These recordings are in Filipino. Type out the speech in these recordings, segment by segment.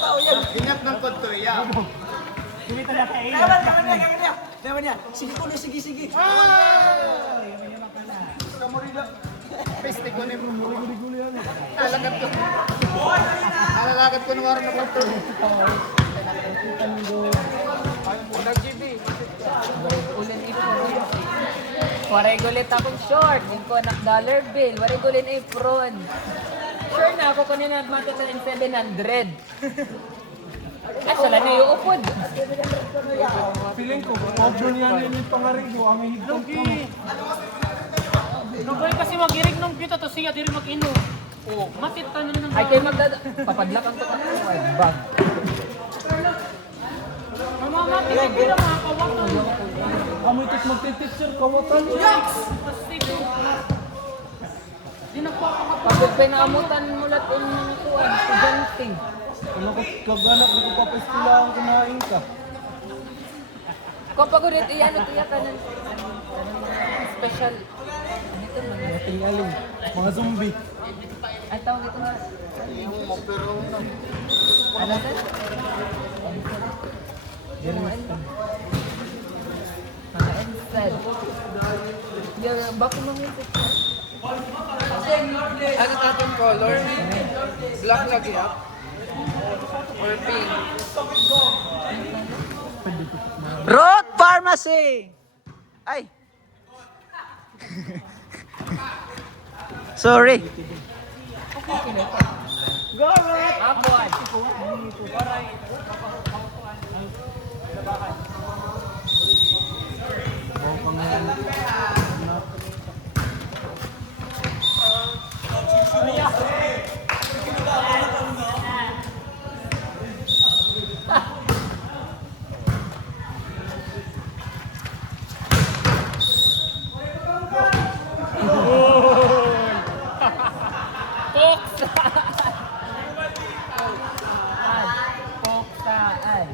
tao yan. Ingat ng konto, iya. Hindi talaga kayo. Naman niya. Sige ko na, sige. Peste ko na yung Alagat ko. Alalagat ko ng araw na konto. Nag-GB. Waray gulit akong short. Yung ko anak dollar bill. Waray gulit apron. Sure na ako kunin na matutan in 700. Ay, sala na yung upod. Feeling ko, option yan yung pangarigo. Ang higdong ko. Nagay kasi magirig nung kita to siya diri mag-inom. Oh, matit ka na nang. Ay, kayo papadlakan ko ng bag. Mamamati ka pila mga kawatan. Kami tit magtititser kawatan. Yaks! Di nagpapakapag. Pagod pa naamutan mo lahat yung kuwan, estudyante. Ano ko kaganak di ko papestila ang kumain ka. Kapag ulit, iyan o tiyak ka ng special. Ano ito mga? Mga tingaling, mga zombie. Ay, tawag ito nga. Ano ito? Mga inside. Yung bako mga inside. Ano natin color? Black lagi up? Or pink? Road Pharmacy! Ay! Sorry. Apon! Poksaan.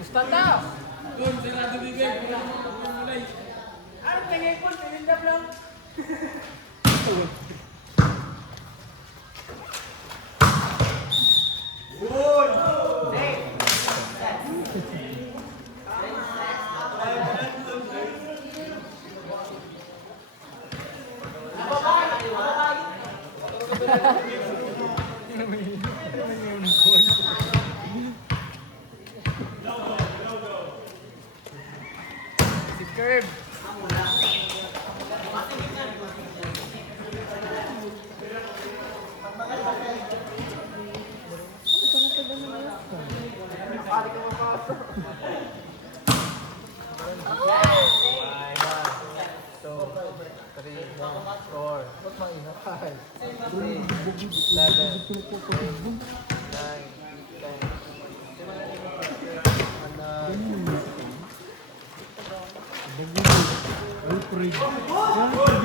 Gusto daw. Si Curb.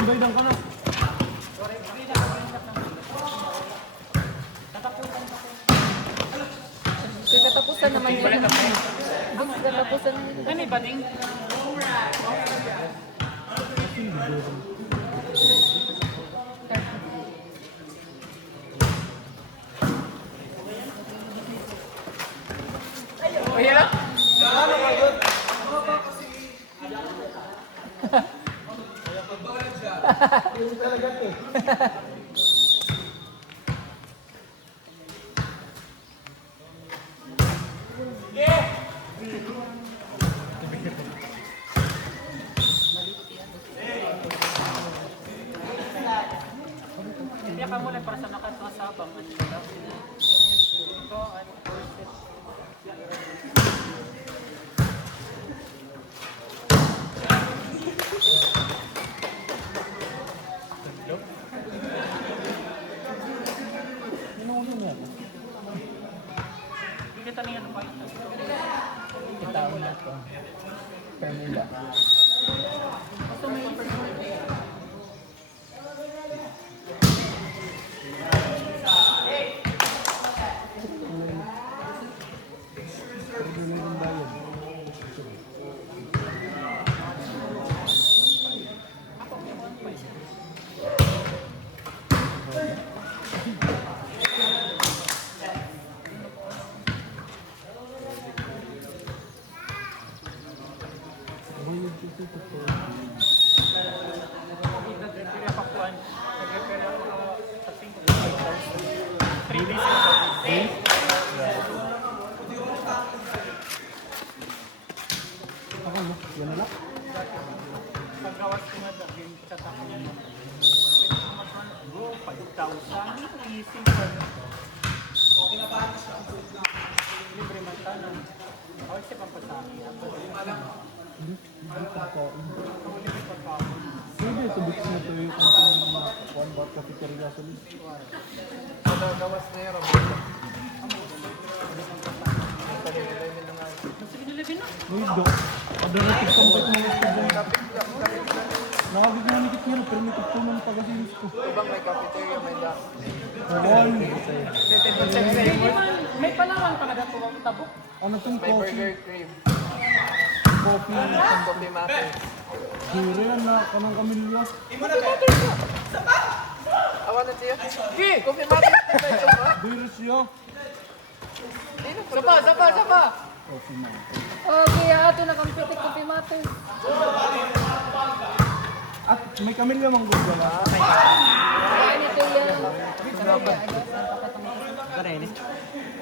Baydan ka na. Katapusan naman yun. Katapusan yun. Ano yung bading? Mahirap? Kaya ka muna para sa nakasabang. Ito, ano, Easy pa. Okay na ba? Libre man tanan. Ako siya pampasaki. Pwede, subik na ito yung one bar cafeteria sa list. Ano, gawas na yun, Roberto. Wait, do. Ada natin sampai mo gusto dyan. Nakagigmanikit niya, pero may kaptuman pa kasi gusto. Ibang may cafeteria, may da. One. May palawan pa na dato ang tabok. Ano itong May coffee? burger crave. Coffee. Coffee mate. Dure yan na kanang kamilya. Awan na siya. Gi! Coffee mate. Dure siya. Sapa! Okay, ato na kang pitik ko pimato. At may kamilya mang gusto na. Kaya nito yan.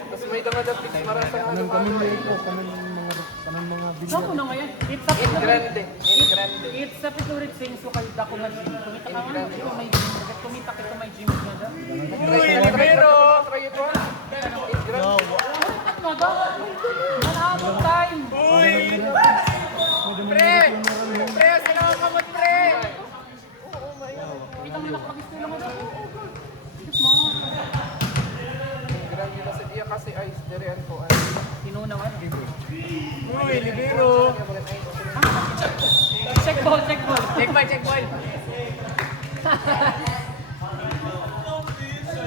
Tapos may dangadapit marasa. Kanang kamilya ito, kanang mga Saan bilya. ko na ngayon? It's a In grande. In grande. It's a piturit sing so kay dako man gym. Kumita ka nga ito may gym. Kumita ka ito may gym na da. Try ito. In grande. Naga. Manabot time. Pre! Pre! Sinama ka mo, pre! Kita mo nakapag-school lang ako. Grabe na sa dia kasi ice. Dirian ko. Tinunawan. Uy, libero! Check ball. Check ball!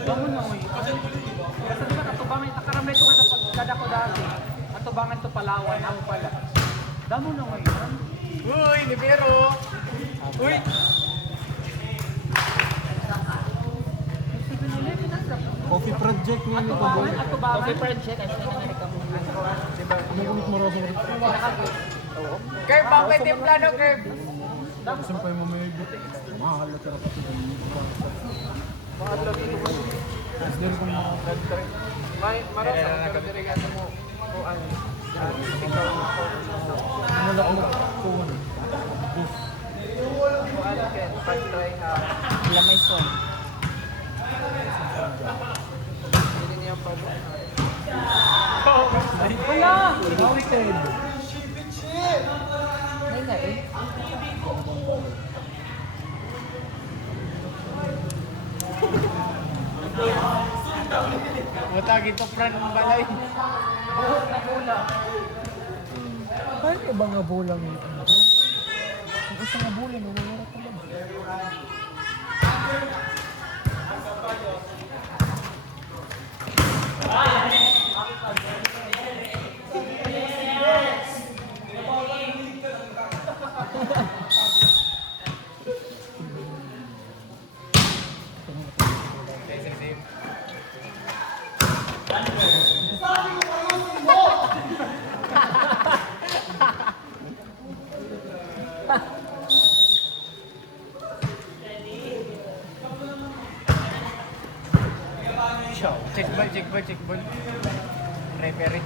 Bangon mo oy. Kasi di ba katubangan takaramay to kada pagkada ko dati. Katubangan to Palawan ang pala. Damo na ngayon. Uy, libero! Uy! 7-Eleven na sa Coffee project nga nito. Atubangan, atubangan. Okay, project. Ay, sino na ka mo? Nagulit mo raw sa mga. Curve, bakit yung plano, Curve? Sampay mo may mahal na tira pati ng Bakit lang dito mo? Mas din kung mga May marasa ka pero dirigan mo. O ano? Ikaw. wala ko phone. O ano, Ken? Pag-try ha. Lamay song. Hindi niya pa ba? Wala. Counted. Ay nga eh. Butag ito, friend ng balay. Paano ba nga bulang yun? Ang isang nga bulang, nawawala ka lang. Check ball. Referee.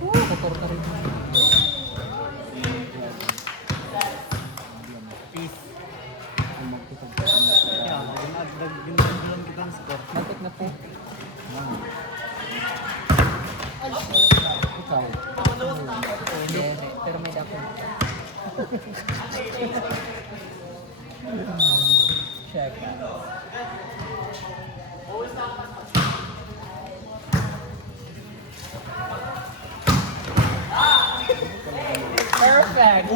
Kotor ka rin. Maltik na po. Ikaw. Hindi, pero may dako. Check. Perfect!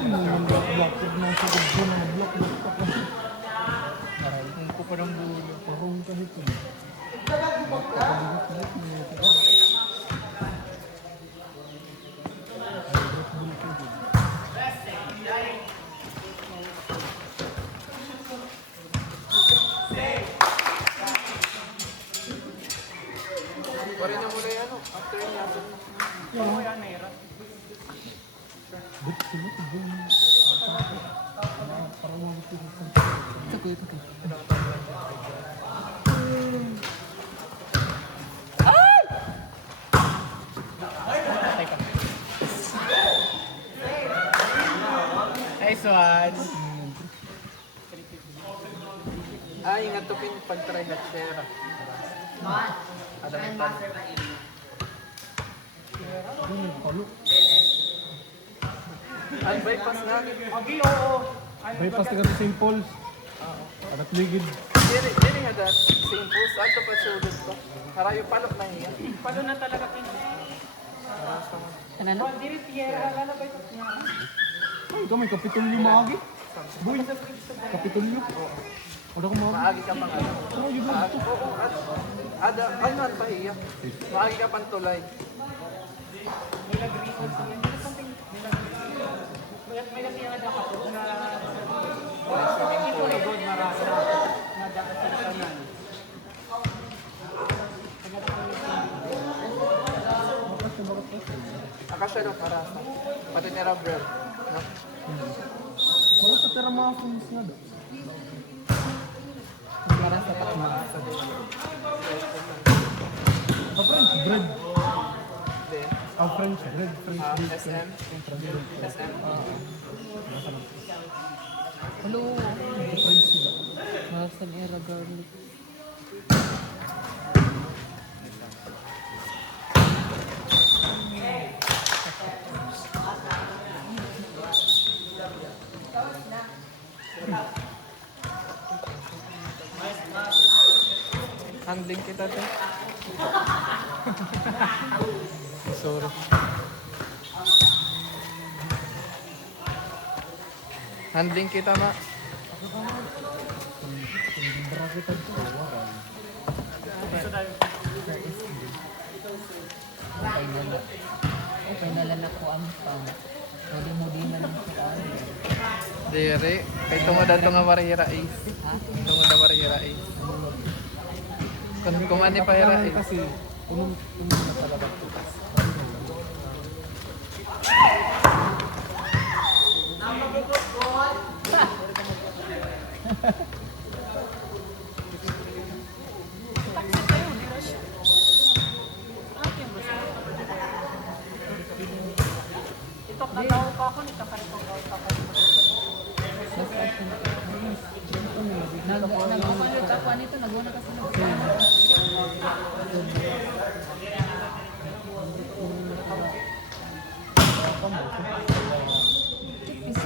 Yung block na sa gudbo na block ka pa. Kung ko pa ng bulo. Parang kahit yun. Pare na mula yan, after yan. Oo, yan, mahirap. Nice one. Ingat to pin pag-try na share. Ada mental. Ay, bypass na. Agi, oo. Bypass na ka St. Paul's. Anak ligid. Dili nga da. Simple. Saan to pa sugod ko? Harayo palok na iya. Palo na talaga kin. Kanano? Diri tierra lalo ba ito niya? Ay, ito may kapitulyo maagi. Boy, kapitulyo. Ano ko maagi? Maagi ka pang ano. Ano yun lang ito? Oo, ada, ano pa iya? Maagi ka pang tulay. May natiyan na ako na ito ay god marasa na dapat sa kanan. Akasya daw karasa. Pati ni rubber. No? Wala sa tira mga phones nga daw. Marasa pa kuma. French bread. Then, French bread. French bread. SM. SM. Hello. French sila. Marasa ni Era garlic. Handling kita to. Sorry. Handling kita, ma. Okay na lang ako ang pang. Pwede mo din na lang sa ano. Dere. Kay tungo daw nga warira is. Ha? Tungo daw warira is. Kung ano pa hira is. Kasi, unong na talaga. Ito nataw pa ako nito karito ko Nag-ano ka pa nito, nag-una kasi ng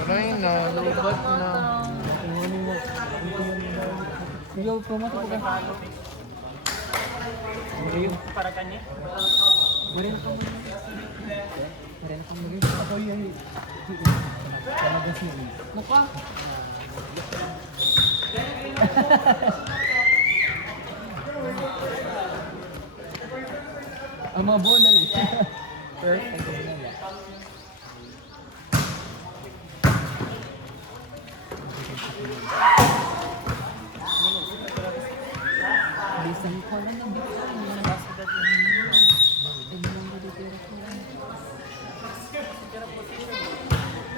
Ay na, lubot na. Yo, promote ko ka. para kanya. Meron ka mo. Meron kang Meron ka ako yan. Talaga siya. mukha. Ang mga buwan na rin. Perfect. Bisan ko lang ng bisan.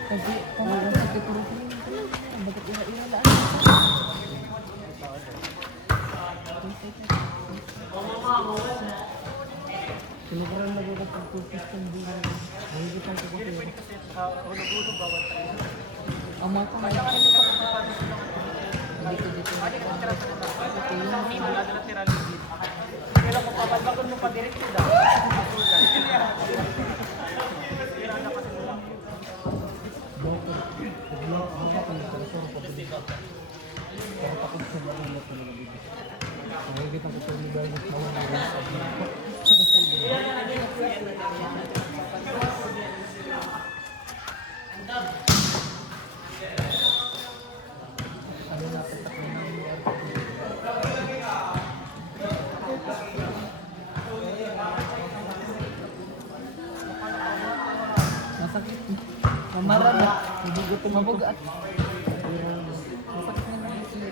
Kasi kung ako sa kipuro-puro ko lang, bakit ira-ira lang? Kinukuran na ko pag two-piston buwan. Mahigit ang kukutin. Ang mga kong dito. Pero kung papadlagon mo pa direkto daw. Pero takot sa mga ulat na mga bibig. Mahigit ang kukutin dahil mawala rin sa bibig. masakit. Mamara na. Mabugat. Masakit na lang siya.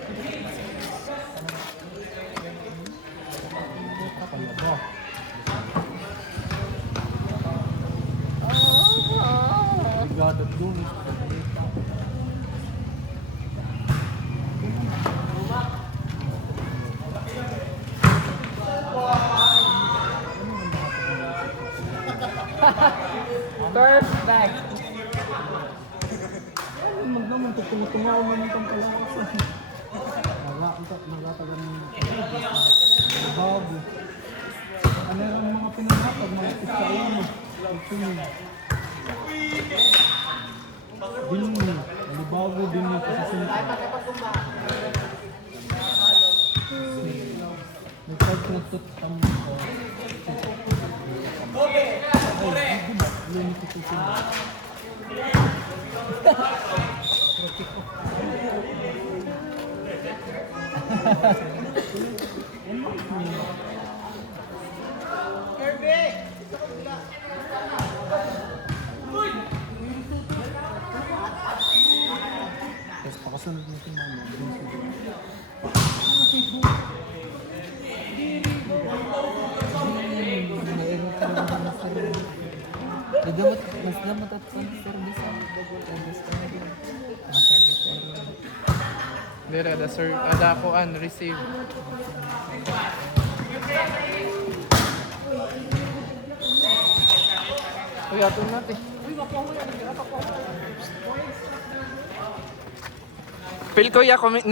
God. doon. Perfect. Magnaman, tutungaw naman kang kalawasan. Nagatagan ng bago. Ano yung mga pinangatag, mga pisayan. Dini, bago din yung kasasinta. May kahit na tutam ko. Ay, di ba? Yun yung kasasinta. Tapos pakasunod mo si mama. Mas damot at service ang Dire, ada sir, ada ako receive. Uy, ato natin. Feel ko ya